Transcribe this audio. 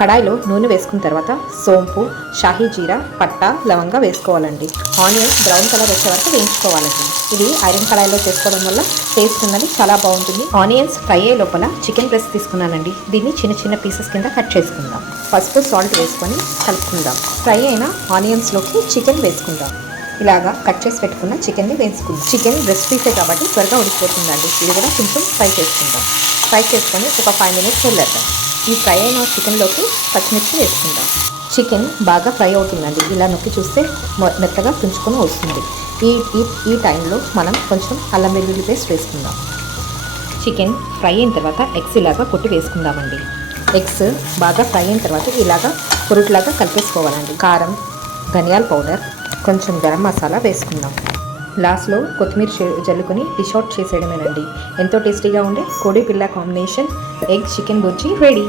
కడాయిలో నూనె వేసుకున్న తర్వాత సోంపు, షాహీ జీరా, పట్టా, లవంగా వేసుకోవాలండి. ఆనియన్స్ బ్రౌన్ కలర్ వచ్చే వరకు వేయించుకోవాలండి. ఇది ఐరన్ కడాయిలో చేసుకోవడం వల్ల టేస్ట్ ఉన్నది చాలా బాగుంటుంది. ఆనియన్స్ ఫ్రై అయ్యే లోపల చికెన్ బ్రెస్ట్ తీసుకున్నానండి. దీన్ని చిన్న చిన్న పీసెస్ కింద కట్ చేసుకుందాం. ఫస్ట్ సాల్ట్ వేసుకొని కలుపుకుందాం. ఫ్రై అయిన ఆనియన్స్లోకి చికెన్ వేసుకుందాం. ఇలాగా కట్ చేసి పెట్టుకున్న చికెన్ని వేసుకుందాం. చికెన్ బ్రెస్ట్ పీసే కాబట్టి త్వరగా ఉడికిపోతుందండి. ఇది కూడా కొంచెం ఫ్రై చేసుకుందాం. ఫ్రై చేసుకొని ఒక 5 మినిట్స్ వదిలేద్దాం. ఈ ఫ్రై అయిన చికెన్లోకి పచ్చిమిర్చి వేసుకుందాం. చికెన్ బాగా ఫ్రై అవుతుందండి. ఇలా నొక్కి చూస్తే మెత్తగా తుంచుకొని వస్తుంది. ఈ టైంలో మనం కొంచెం అల్లం వెల్లుల్లి పేస్ట్ వేసుకుందాం. చికెన్ ఫ్రై అయిన తర్వాత ఎగ్స్ ఇలాగా కొట్టి వేసుకుందామండి. ఎగ్స్ బాగా ఫ్రై అయిన తర్వాత ఇలాగా పొరుట్లాగా కలిపేసుకోవాలండి. కారం, ధనియాల పౌడర్, కొంచెం గరం మసాలా వేసుకుందాం. లాస్ట్లో కొత్తిమీర జల్లుకొని డిష్ అవుట్ చేసేయడమేనండి. ఎంతో టేస్టీగా ఉండే కోడి పిల్ల combination egg chicken bhurji ready.